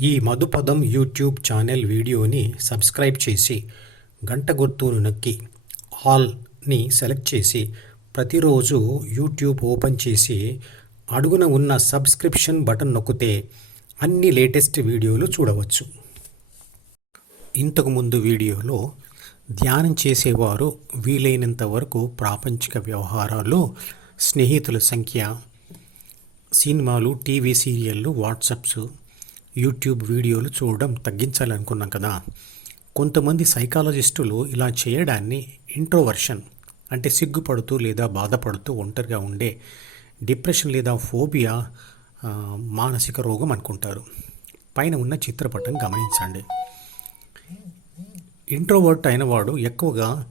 ఈ Madhupadam YouTube channel వీడియోని subscribe చేసి గంట గుర్తును నొక్కి ఆల్ని సెలెక్ట్ చేసి ప్రతిరోజు యూట్యూబ్ ఓపెన్ చేసి అడుగున ఉన్న సబ్స్క్రిప్షన్ బటన్ నొక్కితే అన్ని లేటెస్ట్ వీడియోలు చూడవచ్చు. ఇంతకుముందు వీడియోలో ధ్యానం చేసేవారు వీలైనంత వరకు ప్రాపంచిక వ్యవహారాలు స్నేహితుల సంఖ్య సినిమాలు టీవీ సీరియళ్ళు వాట్సప్స్ యూట్యూబ్ వీడియోలు చూడడం తగ్గించాలనుకున్నాం కదా. కొంతమంది సైకాలజిస్టులు ఇలా చేయడాన్ని ఇంట్రోవర్షన్ అంటే సిగ్గుపడుతూ లేదా బాధపడుతూ ఒంటరిగా ఉండే డిప్రెషన్ లేదా ఫోబియా మానసిక రోగం అనుకుంటారు. పైన ఉన్న చిత్రపటం గమనించండి. ఇంట్రోవర్ట్ అయినవాడు ఎక్కువగా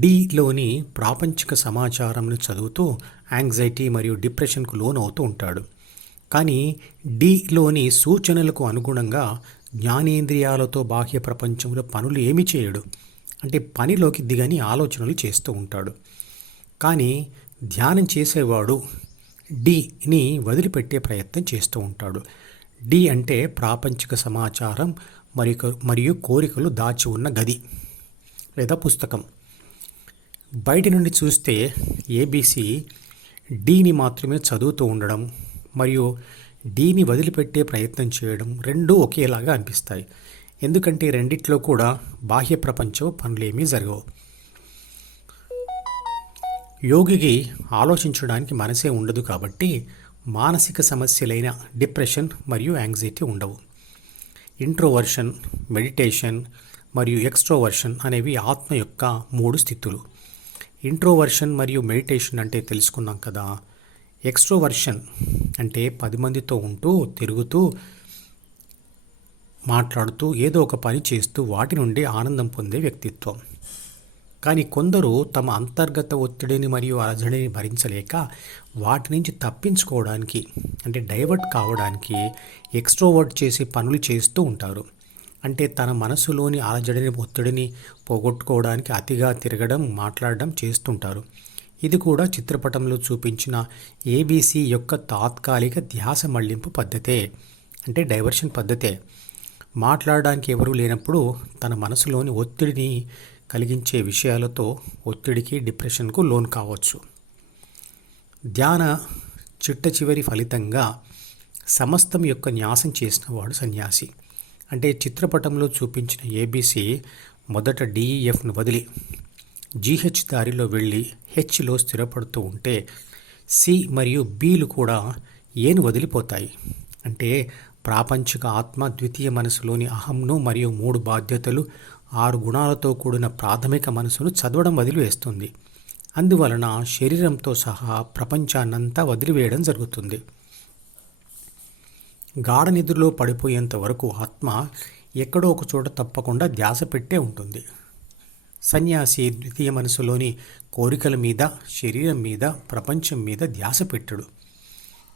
డిలోని ప్రాపంచిక సమాచారంను చదువుతూ యాంగ్జైటీ మరియు డిప్రెషన్కు లోనవుతూ ఉంటాడు. కానీ డిలోని సూచనలకు అనుగుణంగా జ్ఞానేంద్రియాలతో బాహ్య ప్రపంచంలో పనులు ఏమి చేయడు. అంటే పనిలోకి దిగని ఆలోచనలు చేస్తూ ఉంటాడు. కానీ ధ్యానం చేసేవాడు డిని వదిలిపెట్టే ప్రయత్నం చేస్తూ ఉంటాడు. డి అంటే ప్రాపంచిక సమాచారం మరియు మరియు కోరికలు దాచి ఉన్న గది లేదా పుస్తకం. బయట నుండి చూస్తే ఏబీసీ డీని మాత్రమే చదువుతూ ఉండడం మరియు డీని వదిలిపెట్టే ప్రయత్నం చేయడం రెండూ ఒకేలాగా అనిపిస్తాయి. ఎందుకంటే రెండిట్లో కూడా బాహ్య ప్రపంచం పనులేమీ జరగవు. యోగికి ఆలోచించడానికి మనసే ఉండదు కాబట్టి మానసిక సమస్యలైన డిప్రెషన్ మరియు యాంగ్జైటీ ఉండవు. ఇంట్రోవర్షన్ మెడిటేషన్ మరియు ఎక్స్ట్రోవర్షన్ అనేవి ఆత్మ యొక్క మూడు స్థితులు. ఇంట్రోవర్షన్ మరియు మెడిటేషన్ అంటే తెలుసుకున్నాం కదా ఎక్స్ట్రోవర్షన్ అంటే పది మందితో ఉంటూ తిరుగుతూ మాట్లాడుతూ ఏదో ఒక పని చేస్తూ వాటి నుండి ఆనందం పొందే వ్యక్తిత్వం. కానీ కొందరు తమ అంతర్గత ఒత్తిడిని మరియు అలజడిని భరించలేక వాటి నుంచి తప్పించుకోవడానికి అంటే డైవర్ట్ కావడానికి ఎక్స్ట్రోవర్ట్ చేసే పనులు చేస్తూ ఉంటారు. అంటే తన మనసులోని అలజడిని ఒత్తిడిని పోగొట్టుకోవడానికి అతిగా తిరగడం మాట్లాడడం చేస్తుంటారు. ఇది కూడా చిత్రపటంలో చూపించిన ఏబీసీ యొక్క తాత్కాలిక ధ్యాస మళ్ళింపు పద్ధతే అంటే డైవర్షన్ పద్ధతే. మాట్లాడడానికి ఎవరూ లేనప్పుడు తన మనసులోని ఒత్తిడిని కలిగించే విషయాలతో ఒత్తిడికి డిప్రెషన్కు లోన్ కావచ్చు. ధ్యాన చిట్ట చివరి ఫలితంగా సమస్తం యొక్క న్యాసం చేసిన వాడు సన్యాసి. అంటే చిత్రపటంలో చూపించిన ఏబీసీ మొదట డిఈఎఫ్ను వదిలి జీహెచ్ దారిలో వెళ్ళి హెచ్లో స్థిరపడుతూ ఉంటే సి మరియు బీలు కూడా ఏను వదిలిపోతాయి. అంటే ప్రాపంచిక ఆత్మ ద్వితీయ మనసులోని అహంను మరియు మూడు బాధ్యతలు ఆరు గుణాలతో కూడిన ప్రాథమిక మనసును చదవడం వదిలివేస్తుంది. అందువలన శరీరంతో సహా ప్రపంచాన్నంతా వదిలివేయడం జరుగుతుంది. గాఢ నిద్రలో పడిపోయేంత వరకు ఆత్మ ఎక్కడో ఒక చోట తప్పకుండా ధ్యాస పెట్టే ఉంటుంది. సన్యాసి ద్వితీయ మనసులోని కోరికల మీద శరీరం మీద ప్రపంచం మీద ధ్యాస పెట్టడు.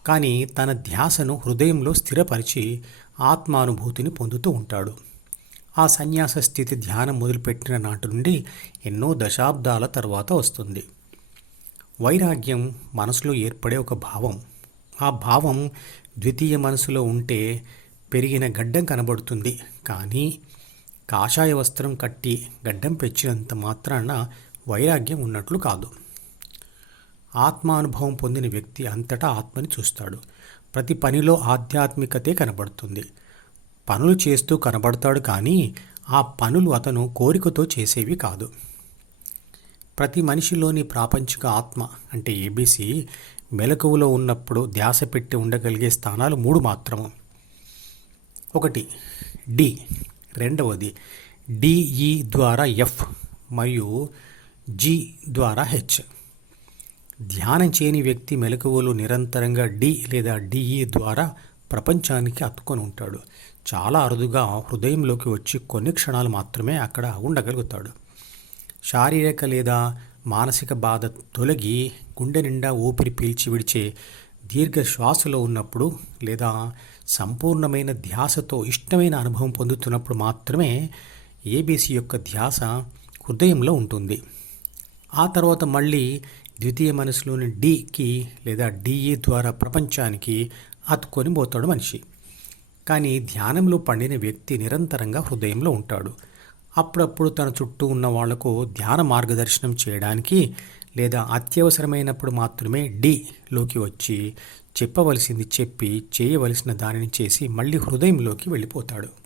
కానీ తన ధ్యాసను హృదయంలో స్థిరపరిచి ఆత్మానుభూతిని పొందుతూ ఉంటాడు. ఆ సన్యాస స్థితి ధ్యానం మొదలుపెట్టిన నాటి నుండి ఎన్నో దశాబ్దాల తర్వాత వస్తుంది. వైరాగ్యం మనసులో ఏర్పడే ఒక భావం. ఆ భావం ద్వితీయ మనసులో ఉంటే పెరిగిన గడ్డం కనబడుతుంది. కానీ కాషాయ వస్త్రం కట్టి గడ్డం పెంచినంత మాత్రాన వైరాగ్యం ఉన్నట్లు కాదు. ఆత్మానుభవం పొందిన వ్యక్తి అంతటా ఆత్మని చూస్తాడు. ప్రతి పనిలో ఆధ్యాత్మికతే కనబడుతుంది. పనులు చేస్తూ కనబడతాడు కానీ ఆ పనులు అతను కోరికతో చేసేవి కాదు. ప్రతి మనిషిలోని ప్రాపంచిక ఆత్మ అంటే ఏబీసీ మెలకువలో ఉన్నప్పుడు ధ్యాస పెట్టి ఉండగలిగే స్థానాలు మూడు మాత్రము. ఒకటి డి. రెండవది డిఈ ద్వారా ఎఫ్ మరియు జి ద్వారా హెచ్. ధ్యానం చేయని వ్యక్తి మెలకువలు నిరంతరంగా డి లేదా డిఈ ద్వారా ప్రపంచానికి అత్తుకొని ఉంటాడు. చాలా అరుదుగా హృదయంలోకి వచ్చి కొన్ని క్షణాలు మాత్రమే అక్కడ ఉండగలుగుతాడు. శారీరక లేదా మానసిక బాధ తొలగి గుండె నిండా ఊపిరి పీల్చి విడిచే దీర్ఘ శ్వాసలో ఉన్నప్పుడు లేదా సంపూర్ణమైన ధ్యాసతో ఇష్టమైన అనుభవం పొందుతున్నప్పుడు మాత్రమే ఏబీసీ యొక్క ధ్యాస హృదయంలో ఉంటుంది. ఆ తర్వాత మళ్ళీ ద్వితీయ మనసులోని డికి లేదా డిఈ ద్వారా ప్రపంచానికి అతుక్కొని పోతాడు మనిషి. కానీ ధ్యానంలో పండిన వ్యక్తి నిరంతరంగా హృదయంలో ఉంటాడు. అప్పుడప్పుడు తన చుట్టూ ఉన్న వాళ్ళకు ధ్యాన మార్గదర్శనం చేయడానికి లేదా అత్యవసరమైనప్పుడు మాత్రమే డిలోకి వచ్చి చెప్పవలసింది చెప్పి చేయవలసిన దానిని చేసి మళ్ళీ హృదయంలోకి వెళ్ళిపోతాడు.